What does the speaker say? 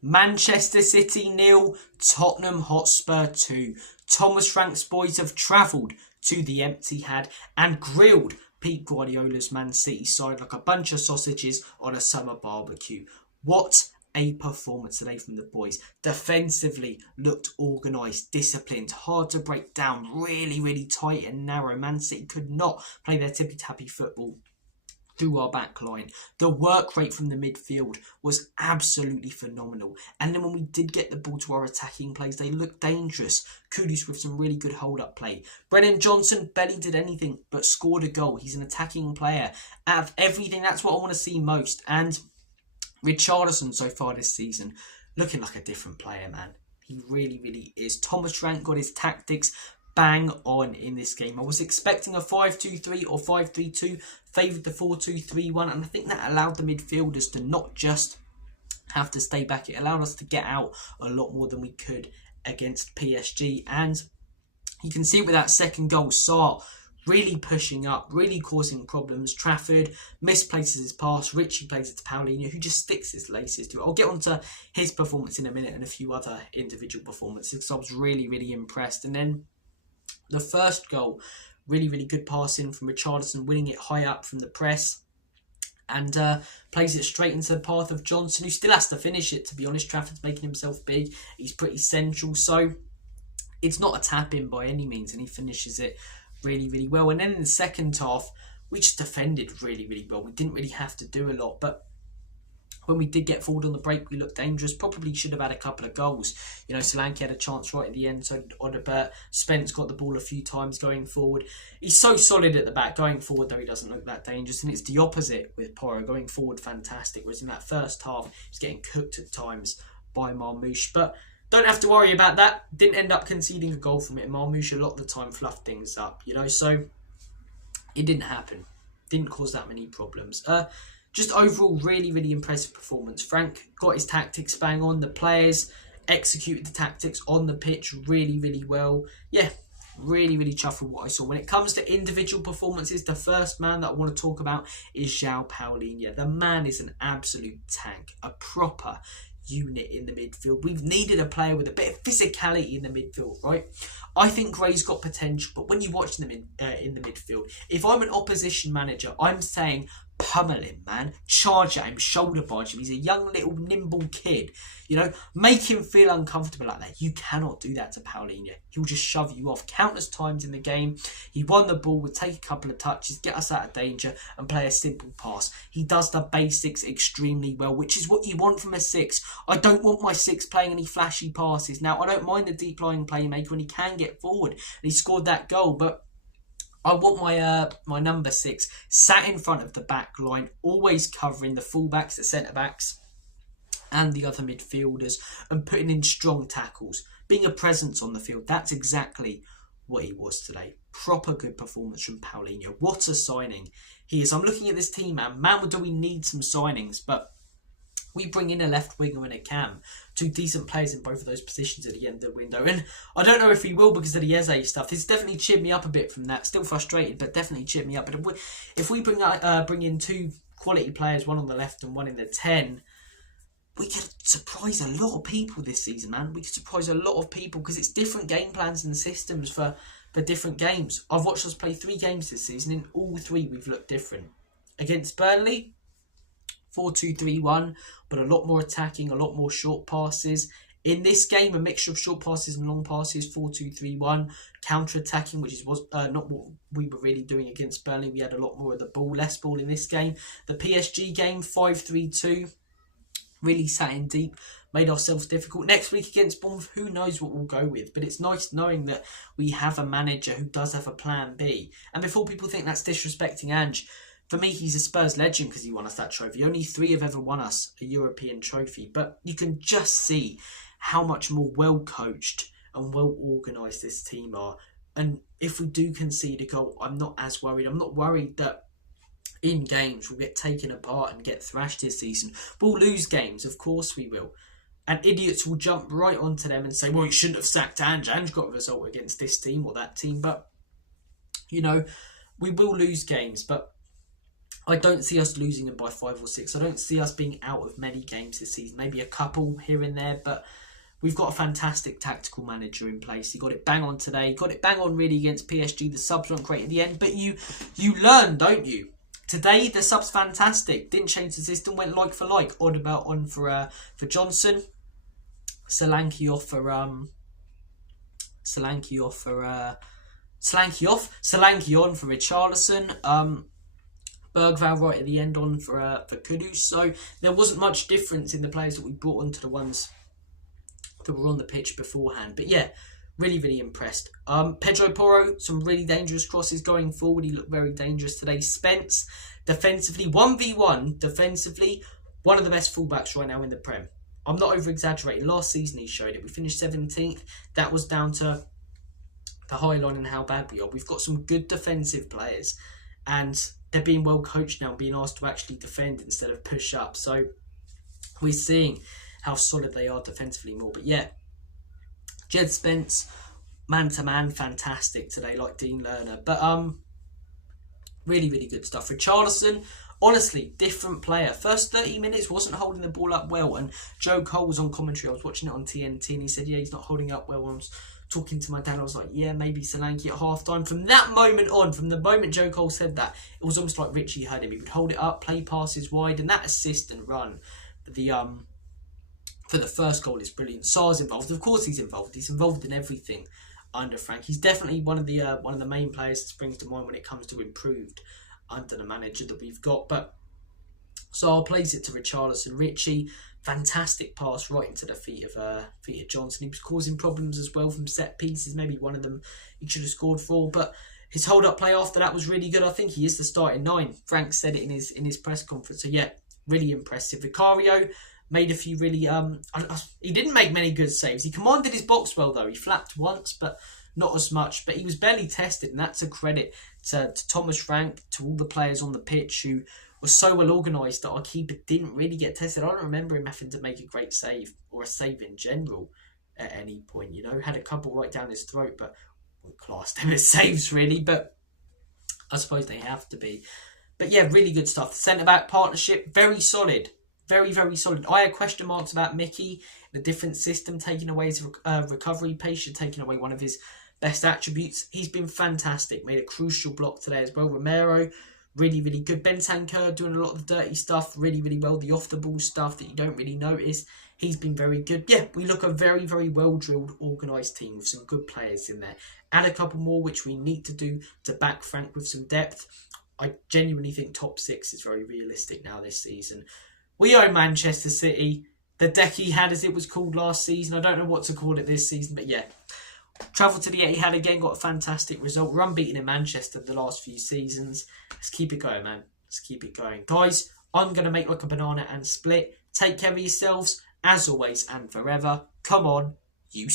Manchester City 0, Tottenham Hotspur 2. Thomas Frank's boys have travelled to the Etihad and grilled Pep Guardiola's Man City side like a bunch of sausages on a summer barbecue. What a performance today from the boys. Defensively looked organised, disciplined, hard to break down, really tight and narrow. Man City could not play their tippy-tappy football through our back line. The work rate from the midfield was absolutely phenomenal. And then when we did get the ball to our attacking plays, they looked dangerous. Kudus with some really good hold-up play. Brennan Johnson barely did anything but scored a goal. He's an attacking player. Out of everything, that's what I want to see most. And Richarlison so far this season, looking like a different player, man. He really is. Thomas Frank got his tactics bang on in this game. I was expecting a 5-2-3 or 5-3-2, favoured the 4-2-3-1, and I think that allowed the midfielders to not just have to stay back. It allowed us to get out a lot more than we could against PSG. And you can see with that second goal, Sarr really pushing up, really causing problems. Trafford misplaces his pass. Richie plays it to Paulinho, who just sticks his laces to it. I'll get onto his performance in a minute and a few other individual performances because I was really impressed. And then the first goal, really good passing from Richarlison, winning it high up from the press. And plays it straight into the path of Johnson, who still has to finish it, to be honest. Trafford's making himself big. He's pretty central. So it's not a tap-in by any means. And he finishes it really well. And then in the second half, we just defended really well. We didn't really have to do a lot. But when we did get forward on the break, we looked dangerous. Probably should have had a couple of goals. You know, Solanke had a chance right at the end. So Odobert, Spence got the ball a few times going forward. He's so solid at the back. Going forward, though, he doesn't look that dangerous. And it's the opposite with Porro. Going forward, fantastic. Whereas in that first half, he's getting cooked at times by Marmoush. But don't have to worry about that. Didn't end up conceding a goal from it. Marmoush a lot of the time fluffed things up, you know. So it didn't happen. Didn't cause that many problems. Just overall, really impressive performance. Frank got his tactics bang on. The players executed the tactics on the pitch really well. Yeah, really chuffed with what I saw. When it comes to individual performances, the first man that I want to talk about is João Paulinho. The man is an absolute tank, a proper unit in the midfield. We've needed a player with a bit of physicality in the midfield, right? I think Gray's got potential, but when you watch them in the midfield, if I'm an opposition manager, I'm saying pummel him, man. Charge at him, shoulder barge him. He's a young little nimble kid. You know, make him feel uncomfortable like that. You cannot do that to Paulinho. He'll just shove you off. Countless times in the game, he won the ball, would take a couple of touches, get us out of danger and play a simple pass. He does the basics extremely well, which is what you want from a six. I don't want my six playing any flashy passes. Now, I don't mind the deep lying playmaker when he can get forward. And he scored that goal, but I want my number six sat in front of the back line, always covering the fullbacks, the centre-backs and the other midfielders and putting in strong tackles, being a presence on the field. That's exactly what he was today. Proper good performance from Paulinho. What a signing he is. I'm looking at this team, man, do we need some signings? But we bring in a left winger and a cam. Two decent players in both of those positions at the end of the window. And I don't know if we will because of the Eze stuff. It's definitely cheered me up a bit from that. Still frustrated, but definitely cheered me up. But if we bring in two quality players, one on the left and one in the 10, we could surprise a lot of people this season, man. We could surprise a lot of people because it's different game plans and systems for different games. I've watched us play 3 games this season. In all 3, we've looked different. Against Burnley, 4-2-3-1, but a lot more attacking, a lot more short passes. In this game, a mixture of short passes and long passes, 4-2-3-1, counter-attacking, which was not what we were really doing against Burnley. We had a lot more of the ball, less ball in this game. The PSG game, 5-3-2, really sat in deep, made ourselves difficult. Next week against Bournemouth, who knows what we'll go with, but it's nice knowing that we have a manager who does have a plan B. And before people think that's disrespecting Ange, for me, he's a Spurs legend because he won us that trophy. Only 3 have ever won us a European trophy. But you can just see how much more well-coached and well-organised this team are. And if we do concede a goal, I'm not as worried. I'm not worried that in games we'll get taken apart and get thrashed this season. We'll lose games, of course we will. And idiots will jump right onto them and say, well, you shouldn't have sacked Ange. Ange got a result against this team or that team. But, you know, we will lose games. But I don't see us losing them by 5 or 6. I don't see us being out of many games this season. Maybe a couple here and there, but we've got a fantastic tactical manager in place. He got it bang on today. He got it bang on really against PSG. The subs weren't great at the end, but you learn, don't you? Today the subs fantastic. Didn't change the system. Went like for like. Odegaard on for Johnson. Solanke on for Richarlison. Bergvall right at the end on for Kudus. So there wasn't much difference in the players that we brought onto the ones that were on the pitch beforehand. But yeah, really, really impressed. Pedro Porro, some really dangerous crosses going forward. He looked very dangerous today. Spence, defensively, 1v1, defensively, one of the best fullbacks right now in the Prem. I'm not over-exaggerating. Last season he showed it. We finished 17th. That was down to the high line and how bad we are. We've got some good defensive players. And they're being well coached now, being asked to actually defend instead of push up. So we're seeing how solid they are defensively more. But yeah, Jed Spence, man-to-man, fantastic today, like Dean Lerner. But really, really good stuff. Richarlison, honestly, different player. First 30 minutes wasn't holding the ball up well. And Joe Cole was on commentary. I was watching it on TNT and he said, yeah, he's not holding up well. I was talking to my dad, I was like, yeah, maybe Solanke at half-time. From that moment on, from the moment Joe Cole said that, it was almost like Richie had him. He would hold it up, play passes wide, and that assist and run for the first goal is brilliant. Sarr's involved. Of course he's involved. He's involved in everything under Frank. He's definitely one of the main players that springs to mind when it comes to improved under the manager that we've got. But Sarr plays it to Richarlison. Richie, fantastic pass right into the feet of Johnson. He was causing problems as well from set pieces. Maybe one of them he should have scored for, but his hold-up play after that was really good. I think he is the starting 9. Frank said it in his press conference. So yeah, really impressive. Vicario made a few really... he didn't make many good saves. He commanded his box well, though. He flapped once, but not as much. But he was barely tested, and that's a credit to Thomas Frank, to all the players on the pitch who was so well organised that our keeper didn't really get tested. I don't remember him having to make a great save, or a save in general, at any point. You know, had a couple right down his throat, but we classed them as saves, really. But I suppose they have to be. But yeah, really good stuff. The centre-back partnership, very solid. Very, very solid. I had question marks about Mickey, the different system, taking away his recovery pace, taking away one of his best attributes. He's been fantastic. Made a crucial block today as well. Romero, really, really good. Bentancur doing a lot of the dirty stuff really, really well. The off-the-ball stuff that you don't really notice. He's been very good. Yeah, we look a very, very well-drilled, organised team with some good players in there. Add a couple more, which we need to do to back Frank with some depth. I genuinely think top 6 is very realistic now this season. We own Manchester City. The deck he had, as it was called last season. I don't know what to call it this season, but yeah. Travelled to the Etihad again, got a fantastic result. We're unbeaten in Manchester the last few seasons. Let's keep it going, man. Let's keep it going. Guys, I'm going to make like a banana and split. Take care of yourselves, as always and forever. Come on, you